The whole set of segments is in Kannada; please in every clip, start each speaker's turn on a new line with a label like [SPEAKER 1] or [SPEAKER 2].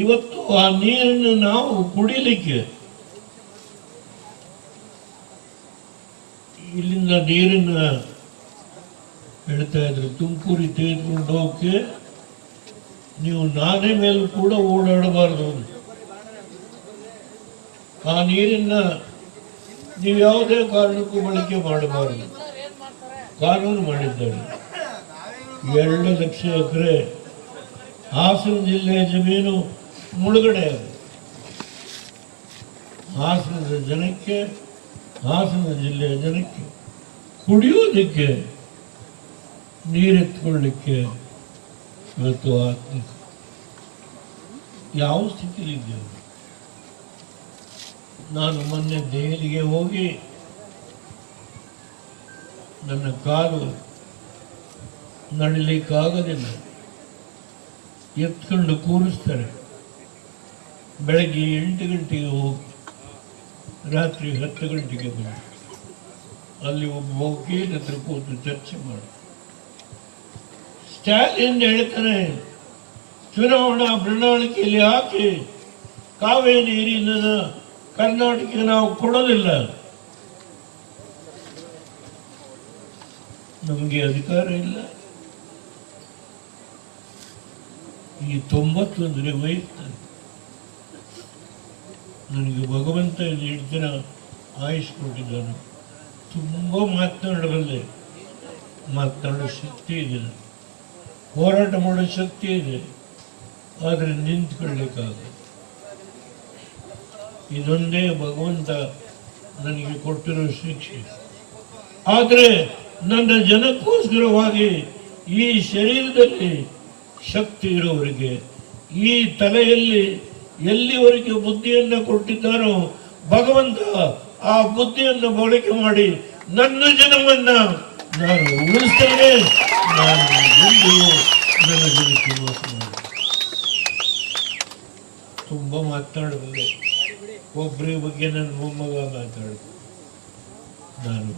[SPEAKER 1] ಇವತ್ತು ಆ ನೀರನ್ನು ನಾವು ಕುಡಿಲಿಕ್ಕೆ ಇಲ್ಲಿಂದ ನೀರನ್ನ ಹೇಳ್ತಾ ಇದ್ರು ತುಮಕೂರಿ ತೆಗೆದುಕೊಂಡು ಹೋಗಕ್ಕೆ ನೀವು ನಾನೇ ಮೇಲೆ ಕೂಡ ಓಡಾಡಬಾರದು. ಆ ನೀರನ್ನ ನೀವು ಯಾವುದೇ ಕಾರಣಕ್ಕೂ ಬಳಕೆ ಮಾಡಬಾರದು. ಕಾನೂನು ಮಾಡಿದ್ದಾರೆ. ಎರಡು ಲಕ್ಷ ಎಕರೆ ಹಾಸನ ಜಿಲ್ಲೆಯ ಜಮೀನು ಮುಳುಗಡೆ. ಹಾಸನದ ಜನಕ್ಕೆ, ಹಾಸನ ಜಿಲ್ಲೆಯ ಜನಕ್ಕೆ ಕುಡಿಯೋದಕ್ಕೆ ನೀರೆತ್ಕೊಳ್ಳಿಕ್ಕೆ ಇವತ್ತು ಆತ್ಮ ಯಾವ ಸ್ಥಿತಿಲಿದ್ದೇವೆ ನಾನು ಮೊನ್ನೆ ದೆಹಲಿಗೆ ಹೋಗಿ ನನ್ನ ಕಾಲು ನಡಿಲಿಕ್ಕಾಗೋದಿಲ್ಲ. ಎತ್ಕೊಂಡು ಕೂರಿಸ್ತಾರೆ. ಬೆಳಗ್ಗೆ ಎಂಟು ಗಂಟೆಗೆ ಹೋಗಿ, ರಾತ್ರಿ ಹತ್ತು ಗಂಟೆಗೆ ಬಂದು. ಅಲ್ಲಿ ಒಬ್ಬ ವಕೀಲ ಹತ್ರ ಕೂತು ಚರ್ಚೆ ಮಾಡಿ. ಸ್ಟಾಲಿನ್ ಹೇಳ್ತಾನೆ, ಚುನಾವಣಾ ಪ್ರಣಾಳಿಕೆಯಲ್ಲಿ ಹಾಕಿ ಕಾವೇರಿ ನೀರಿನ ಕರ್ನಾಟಕಕ್ಕೆ ನಾವು ಕೊಡೋದಿಲ್ಲ. ನಮಗೆ ಅಧಿಕಾರ ಇಲ್ಲ. ಈ ತೊಂಬತ್ತೊಂದನೇ ವಯಸ್ಸು ನನಗೆ ಭಗವಂತ ಎರಡು ದಿನ ಆಯುಷ್ ಕೊಟ್ಟಿದ್ದಾನೆ ತುಂಬ ಮಾತನಾಡಬಲ್ಲೆ. ಮಾತನಾಡೋ ಶಕ್ತಿ ಇದೆ. ಹೋರಾಟ ಮಾಡೋ ಶಕ್ತಿ ಇದೆ. ಆದರೆ ನಿಂತ್ಕೊಳ್ಳಿಕ್ಕಾಗ ಇದೊಂದೇ ಭಗವಂತ ನನಗೆ ಕೊಟ್ಟಿರೋ ಶಿಕ್ಷೆ. ಆದರೆ ನನ್ನ ಜನಕ್ಕೋಸ್ಕರವಾಗಿ ಈ ಶರೀರದಲ್ಲಿ ಶಕ್ತಿ ಇರೋವರಿಗೆ ಈ ತಲೆಯಲ್ಲಿ ಎಲ್ಲಿವರೆಗೆ ಬುದ್ಧಿಯನ್ನು ಕೊಟ್ಟಿದ್ದಾನೋ ಭಗವಂತ ಆ ಬುದ್ಧಿಯನ್ನು ಬಳಕೆ ಮಾಡಿ ನನ್ನ ಜನವನ್ನ ನಾನು ಉಳಿಸ್ತೇನೆ. ನಾನು ನನ್ನ ಜನಕ್ಕೆ. ತುಂಬ ಮಾತನಾಡಬಲ್ಲೆ ಬಗ್ಗೆ ನನ್ನ ಮೊಮ್ಮಗ ಮಾತಾಡ ನಾನು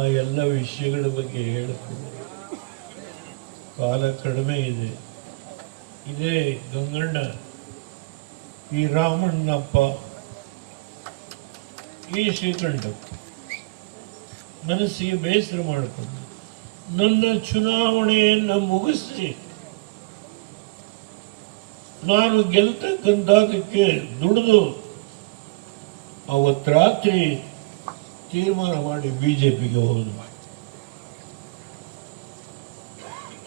[SPEAKER 1] ಆ ಎಲ್ಲ ವಿಷಯಗಳ ಬಗ್ಗೆ ಹೇಳ್ತೀನಿ. ಕಾಲ ಕಡಿಮೆ ಇದೆ. ಇದೇ ಗಂಗಣ್ಣ ಈ ರಾಮಣ್ಣಪ್ಪ ಈ ಶ್ರೀಕಂಠಪ್ಪ ಮನಸ್ಸಿಗೆ ಬೇಸರ ಮಾಡಿಕೊಂಡು ನನ್ನ ಚುನಾವಣೆಯನ್ನು ಮುಗಿಸಿ ನಾನು ಗೆಲ್ತಕ್ಕಂಥದಕ್ಕೆ ದುಡಿದು ಅವತ್ತು ರಾತ್ರಿ ತೀರ್ಮಾನ ಮಾಡಿ ಬಿಜೆಪಿಗೆ ಹೋದ್ರು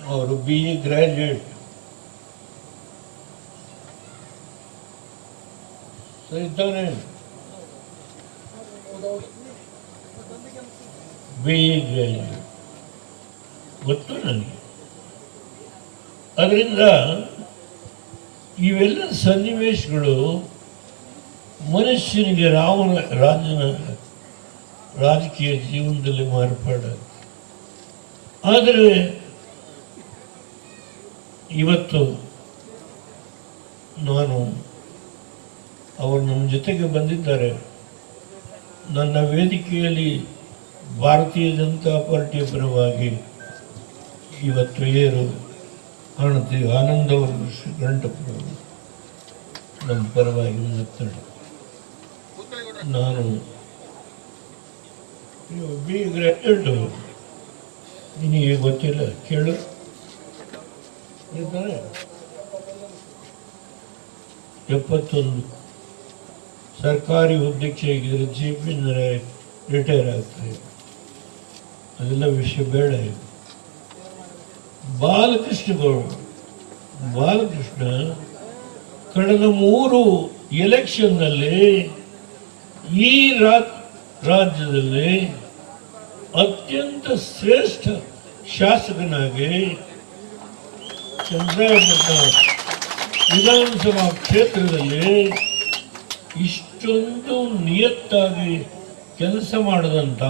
[SPEAKER 1] ಅವರು ಬಿ ಎ ಗ್ರಾಜ್ಯುಯೇಟ್ ಸರಿ ಬೀಗ ಗೊತ್ತು ನನಗೆ ಅದರಿಂದ ಇವೆಲ್ಲ ಸನ್ನಿವೇಶಗಳು ಮನುಷ್ಯನಿಗೆ ರಾವಣ, ರಾಜನ ರಾಜಕೀಯ ಜೀವನದಲ್ಲಿ ಮಾರ್ಪಾಡ. ಆದರೆ ಇವತ್ತು ನಾನು ಅವರು ನಮ್ಮ ಜೊತೆಗೆ ಬಂದಿದ್ದಾರೆ. ನನ್ನ ವೇದಿಕೆಯಲ್ಲಿ ಭಾರತೀಯ ಜನತಾ ಪಾರ್ಟಿಯ ಪರವಾಗಿ ಇವತ್ತು ಏರು ಕಾಣುತ್ತೆ ಆನಂದ ಅವರು ಶ್ರೀಕಂಠಪುರವರು ನನ್ನ ಪರವಾಗಿ ಮಾತಾಡಿ ನಾನು ಬಿ ಗ್ರಾಜ್ಯುಯೇಟ್ ನಿನಗೆ ಗೊತ್ತಿಲ್ಲ, ಕೇಳು. ಎಪ್ಪತ್ತೊಂದು ಸರ್ಕಾರಿ ಹುದ್ದೆಗೆ ಚೀಫ್ ಇಂಜಿನಿಯರ್ ರಿಟೈರ್ ಆಗ್ತಾರೆ. ಅದೆಲ್ಲ ವಿಷಯ ಬೇಡ ಬಾಲಕೃಷ್ಣ ಬಾಲಕೃಷ್ಣ ಕಳೆದ ಮೂರು ಎಲೆಕ್ಷನ್ನಲ್ಲಿ ಈ ರಾಜ್ಯದಲ್ಲಿ ಅತ್ಯಂತ ಶ್ರೇಷ್ಠ ಶಾಸಕನಾಗಿ ಚಂದ್ರಾಯಪಟ್ಟಣ ವಿಧಾನಸಭಾ ಕ್ಷೇತ್ರದಲ್ಲಿ ಇಷ್ಟೊಂದು ನಿಯತ್ತಾಗಿ ಕೆಲಸ ಮಾಡದಂತ